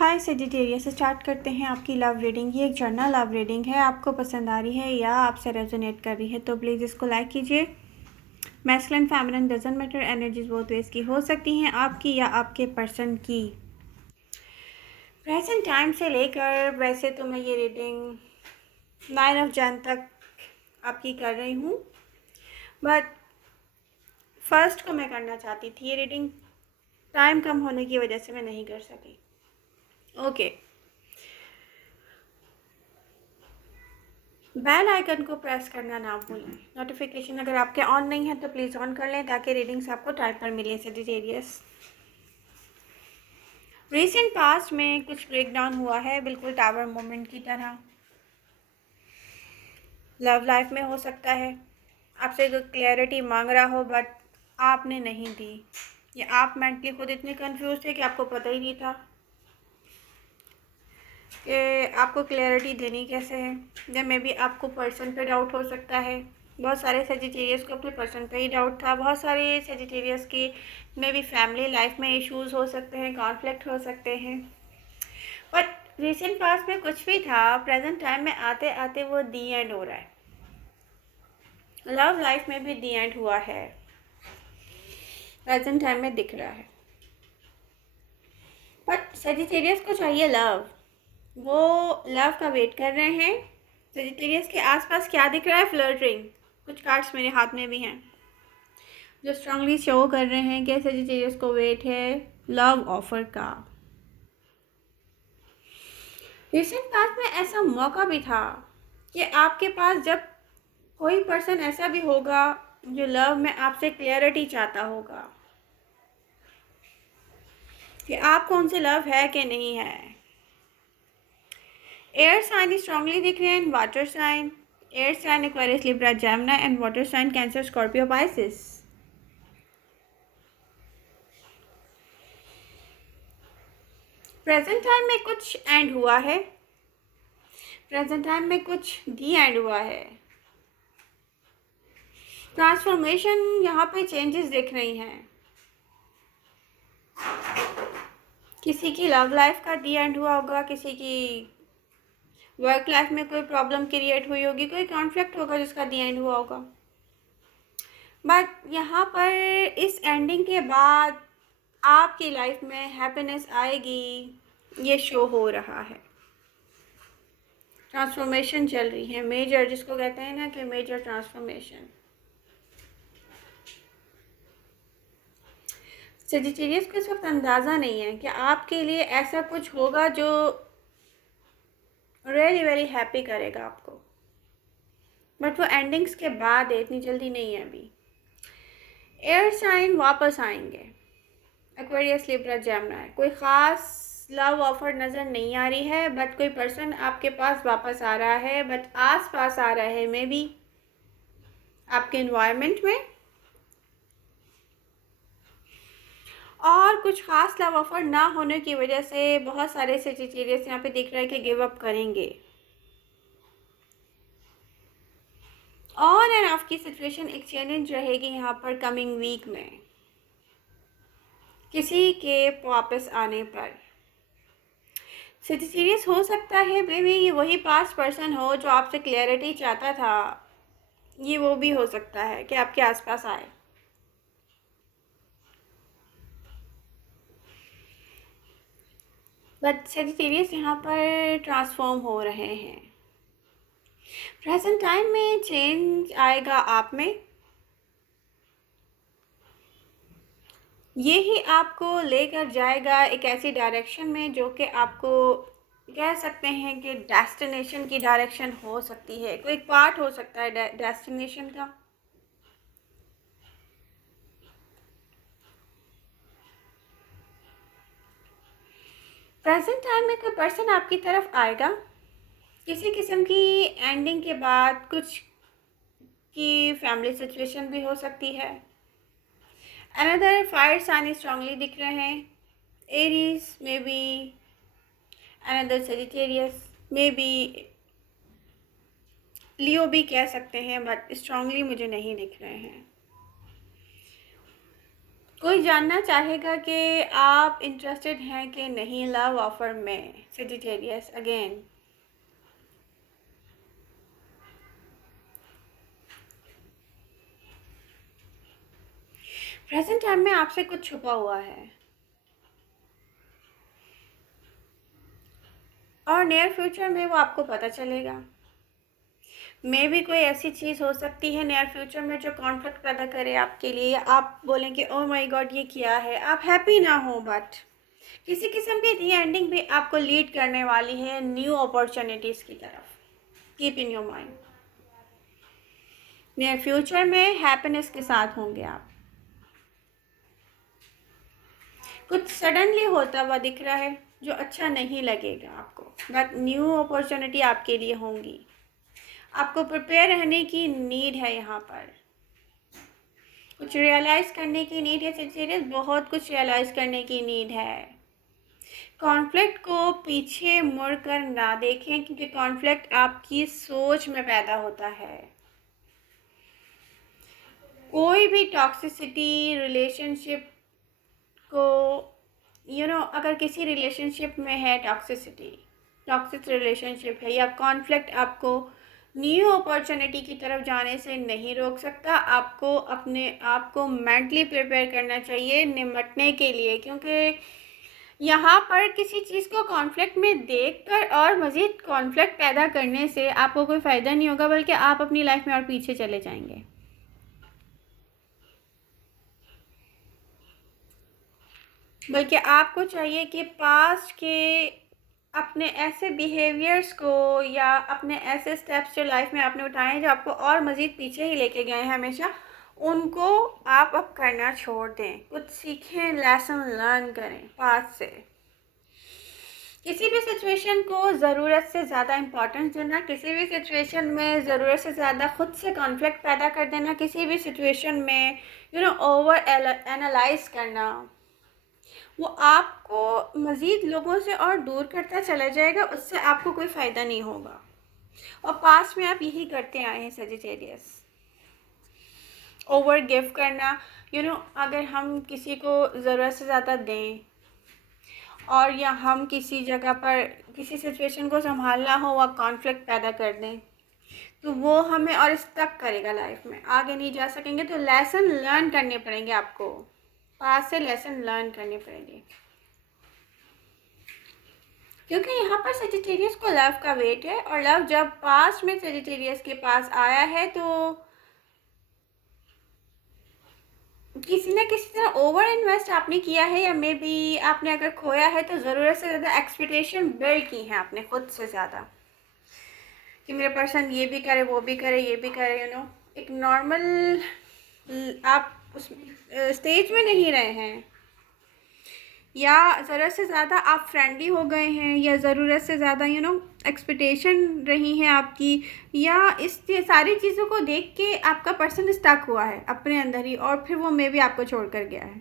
हाय Sagittarius, start करते हैं आपकी लव रीडिंग। ये एक जर्नल लव रीडिंग है। आपको पसंद आ रही है या आपसे रेजोनेट कर रही है तो प्लीज़ इसको लाइक कीजिए। Masculine feminine doesn't matter, energies बहुत वेज की हो सकती हैं, आपकी या आपके पर्सन की। प्रेजेंट टाइम से लेकर वैसे तो मैं ये रीडिंग 9 जन तक आपकी कर रही हूँ, बट फर्स्ट को मैं करना चाहती थी। ये रीडिंग टाइम कम होने की वजह से मैं नहीं कर सकी। ओके, बेल आइकन को प्रेस करना ना भूलें। नोटिफिकेशन अगर आपके ऑन नहीं है तो प्लीज़ ऑन कर लें ताकि रीडिंग्स आपको टाइम पर मिले। सेजिटेरियस, रिसेंट पास्ट में कुछ ब्रेकडाउन हुआ है, बिल्कुल टावर मोमेंट की तरह। लव लाइफ में हो सकता है आपसे कोई क्लैरिटी मांग रहा हो बट आपने नहीं दी, या आप मेंटली खुद इतने कंफ्यूज थे कि आपको पता ही नहीं था कि आपको क्लैरिटी देनी कैसे है। या मे बी आपको पर्सन पे डाउट हो सकता है। बहुत सारे सेजिटेरियस को अपने पर्सन पे ही डाउट था। बहुत सारे सेजिटेरियस की मे बी फैमिली लाइफ में इश्यूज हो सकते हैं, कॉन्फ्लिक्ट हो सकते हैं। बट रिसेंट पास्ट में कुछ भी था, प्रेजेंट टाइम में आते आते वो दी एंड हो रहा है। लव लाइफ में भी दी एंड हुआ है, प्रेजेंट टाइम में दिख रहा है। बट सेजिटेरियस को चाहिए लव, वो लव का वेट कर रहे हैं। सेजिटेरियस के आसपास क्या दिख रहा है? फ्लर्टिंग। कुछ कार्ड्स मेरे हाथ में भी हैं जो स्ट्रांगली शो कर रहे हैं कि सेजिटेरियस को वेट है लव ऑफर का। रिसेंट पास्ट में ऐसा मौका भी था कि आपके पास जब कोई पर्सन ऐसा भी होगा जो लव में आपसे क्लैरिटी चाहता होगा कि आपको उनसे लव है कि नहीं है। एयर साइन स्ट्रांगली दिख रहे हैं, water sign, air sign Aquarius, Libra, Gemini and water sign Cancer, Scorpio, Pisces. Present time में कुछ एंड हुआ है, प्रेजेंट टाइम में कुछ दी एंड हुआ है। ट्रांसफॉर्मेशन, यहाँ पे चेंजेस दिख रही हैं। किसी की लव लाइफ का दी एंड हुआ होगा, किसी की वर्क लाइफ में कोई प्रॉब्लम क्रिएट हुई होगी, कोई कॉन्फ्लिक्ट होगा जिसका दी एंड हुआ होगा। बट यहाँ पर इस एंडिंग के बाद आपकी लाइफ में हैप्पीनेस आएगी, ये शो हो रहा है। ट्रांसफॉर्मेशन चल रही है, मेजर, जिसको कहते हैं ना कि मेजर ट्रांसफॉर्मेशन। सेजिटेरियस को इस वक्त अंदाज़ा नहीं है कि आपके लिए ऐसा कुछ होगा जो रियली वेरी हैप्पी करेगा आपको, बट वो एंडिंग्स के बाद है, इतनी जल्दी नहीं है अभी। एयर साइन वापस आएंगे, एक्वेरियस, लिब्रा, जेमिनी। कोई ख़ास लव ऑफर नज़र नहीं आ रही है, बट कोई पर्सन आपके पास वापस आ रहा है, बट आस पास आ रहा है, मे बी आपके इन्वायरमेंट में। और कुछ ख़ास लव ऑफर ना होने की वजह से बहुत सारे सेजिटेरियस यहाँ पे दिख रहा है कि गिव अप करेंगे। ऑन एंड ऑफ की सिचुएशन एक चैलेंज रहेगी यहाँ पर कमिंग वीक में, किसी के वापस आने पर। सेजिटेरियस हो सकता है मे बी ये वही पास्ट पर्सन हो जो आपसे क्लैरिटी चाहता था, ये वो भी हो सकता है कि आपके आसपास आए। बट सेजिटेरियस यहाँ पर ट्रांसफॉर्म हो रहे हैं। प्रेजेंट टाइम में चेंज आएगा आप में, ये ही आपको लेकर जाएगा एक ऐसी डायरेक्शन में जो कि आपको कह सकते हैं कि डेस्टिनेशन की डायरेक्शन हो सकती है, कोई पार्ट हो सकता है डेस्टिनेशन का। प्रेजेंट टाइम में कोई पर्सन आपकी तरफ आएगा, किसी किस्म की एंडिंग के बाद कुछ की फैमिली सिचुएशन भी हो सकती है। अनदर फायर साइन स्ट्रांगली दिख रहे हैं, Aries, may be another Sagittarius, may be Leo भी कह सकते हैं, बट स्ट्रांगली मुझे नहीं दिख रहे हैं। कोई जानना चाहेगा कि आप इंटरेस्टेड हैं कि नहीं लव ऑफर में, सेजिटेरियस अगेन। प्रेजेंट टाइम में आपसे कुछ छुपा हुआ है और नियर फ्यूचर में वो आपको पता चलेगा। मे भी कोई ऐसी चीज़ हो सकती है नियर फ्यूचर में जो कॉन्फ्लिक्ट पैदा करे आपके लिए, या आप बोलें कि ओह माय गॉड ये क्या है, आप हैप्पी ना हो। बट किसी किस्म की री एंडिंग भी आपको लीड करने वाली है न्यू अपॉर्चुनिटीज़ की तरफ। Keep in your mind, near future में हैप्पीनेस के साथ होंगे आप। कुछ सडनली होता हुआ दिख रहा है जो अच्छा नहीं लगेगा आपको, बट न्यू अपॉर्चुनिटी आपके लिए होंगी। आपको प्रिपेयर रहने की नीड है यहाँ पर, कुछ रियलाइज़ करने की नीड है। सीरियस बहुत कुछ रियलाइज़ करने की नीड है। कॉन्फ्लिक्ट को पीछे मुड़कर ना देखें, क्योंकि कॉन्फ्लिक्ट आपकी सोच में पैदा होता है। कोई भी टॉक्सिसिटी रिलेशनशिप को अगर किसी रिलेशनशिप में है टॉक्सिक रिलेशनशिप है या कॉन्फ्लिक्ट, आपको न्यू अपॉर्चुनिटी की तरफ जाने से नहीं रोक सकता। आपको अपने आप को मेंटली प्रिपेयर करना चाहिए निपटने के लिए, क्योंकि यहाँ पर किसी चीज़ को कॉन्फ्लिक्ट में देखकर और मज़ीद कॉन्फ्लिक्ट पैदा करने से आपको कोई फ़ायदा नहीं होगा, बल्कि आप अपनी लाइफ में और पीछे चले जाएंगे। बल्कि आपको चाहिए कि पास्ट के अपने ऐसे बिहेवियर्स को या अपने ऐसे स्टेप्स जो लाइफ में आपने उठाए हैं जो आपको और मज़ीद पीछे ही लेके गए हैं हमेशा, उनको आप अब करना छोड़ दें। कुछ सीखें, लेसन लर्न करें पास्ट से। किसी भी सिचुएशन को ज़रूरत से ज़्यादा इम्पोर्टेंस देना, किसी भी सिचुएशन में ज़रूरत से ज़्यादा खुद से कॉन्फ्लिक्ट पैदा कर देना, किसी भी सिचुएशन में ओवर एनालाइज करना, वो आपको मज़ीद लोगों से और दूर करता चला जाएगा। उससे आपको कोई फ़ायदा नहीं होगा। और पास्ट में आप यही करते आए हैं सजिटेरियस, ओवर गिव करना। अगर हम किसी को ज़रूरत से ज़्यादा दें और या हम किसी जगह पर किसी सिचुएशन को संभालना हो और कॉन्फ्लिक्ट पैदा कर दें, तो वो हमें और स्टक करेगा, लाइफ में आगे नहीं जा सकेंगे। तो लेसन लर्न करने पड़ेंगे आपको, पास से लेसन लर्न करने पड़ेंगे, क्योंकि यहाँ पर सेजिटेरियस को लव का वेट है। और लव जब पास में सेजिटेरियस के पास आया है तो किसी ना किसी तरह ओवर इन्वेस्ट आपने किया है, या मे बी आपने अगर खोया है तो ज़रूरत से ज़्यादा एक्सपेक्टेशन बिल्ड की हैं आपने खुद से ज़्यादा, कि मेरा पर्सन ये भी करे, वो भी करे, ये भी करे। एक नॉर्मल आप उस स्टेज में नहीं रहे हैं, या ज़रूरत से ज़्यादा आप फ्रेंडली हो गए हैं, या ज़रूरत से ज़्यादा एक्सपेक्टेशन रही हैं आपकी, या इस सारी चीज़ों को देख के आपका पर्सन स्टक हुआ है अपने अंदर ही, और फिर वो मे भी आपको छोड़ कर गया है।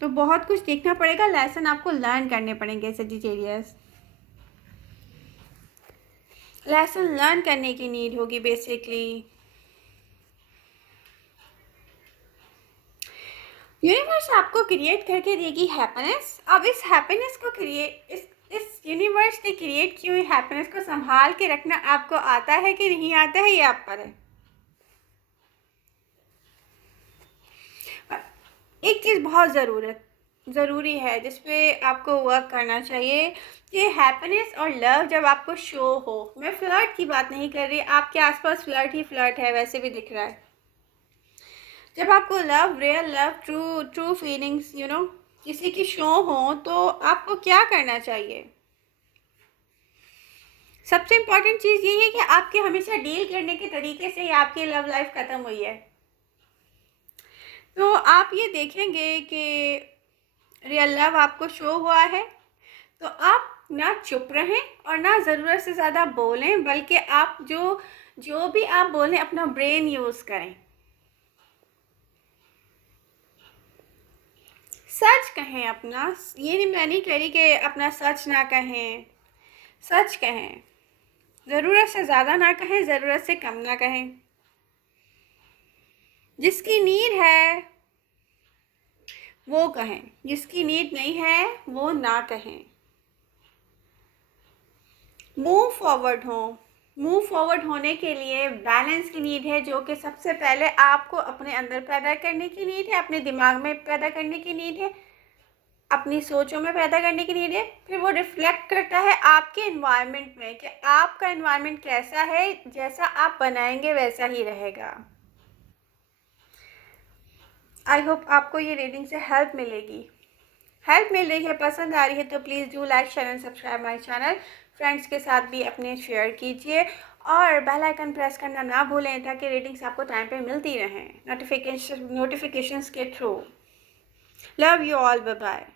तो बहुत कुछ देखना पड़ेगा, लेसन आपको लर्न करने पड़ेंगे सजिटेरियस। लेसन लर्न करने की नीड होगी बेसिकली। यूनिवर्स आपको क्रिएट करके देगी हैप्पीनेस। अब इस हैप्पीनेस को इस यूनिवर्स ने क्रिएट की हुई हैप्पीनेस को संभाल के रखना आपको आता है कि नहीं आता है, ये आप पर है। एक चीज़ बहुत ज़रूरी है जिस पे आपको वर्क करना चाहिए, कि हैप्पीनेस और लव जब आपको शो हो। मैं फ्लर्ट की बात नहीं कर रही, आपके आसपास फ्लर्ट ही फ्लर्ट है, वैसे भी दिख रहा है। जब आपको love, real love, true feelings किसी की शो हो, तो आपको क्या करना चाहिए? सबसे इम्पॉर्टेंट चीज़ ये है कि आपके हमेशा डील करने के तरीके से ही आपकी लव लाइफ ख़त्म हुई है। तो आप ये देखेंगे कि रियल लव आपको शो हुआ है, तो आप ना चुप रहें और ना ज़रूरत से ज़्यादा बोलें, बल्कि आप जो भी आप बोलें अपना ब्रेन यूज़ करें। सच कहें अपना, ये नहीं, मैं नहीं कह रही कि अपना सच ना कहें, सच कहें। ज़रूरत से ज़्यादा ना कहें, ज़रूरत से कम ना कहें। जिसकी नीड है वो कहें, जिसकी नीड नहीं है वो ना कहें। मूव फॉरवर्ड हो। मूव फॉरवर्ड होने के लिए बैलेंस की नीड है, जो कि सबसे पहले आपको अपने अंदर पैदा करने की नीड है, अपने दिमाग में पैदा करने की नीड है, अपनी सोचों में पैदा करने की नीड है। फिर वो रिफ्लेक्ट करता है आपके एनवायरनमेंट में कि आपका एनवायरनमेंट कैसा है, जैसा आप बनाएंगे वैसा ही रहेगा। आई होप आपको ये रीडिंग से हेल्प मिलेगी। हेल्प मिल रही है, पसंद आ रही है तो please do like share and subscribe my channel. Friends के साथ भी अपने शेयर कीजिए और बेल आइकन प्रेस करना ना भूलें, ताकि रीडिंग्स आपको टाइम पे मिलती रहें नोटिफिकेशंस के through. Love you all, bye bye.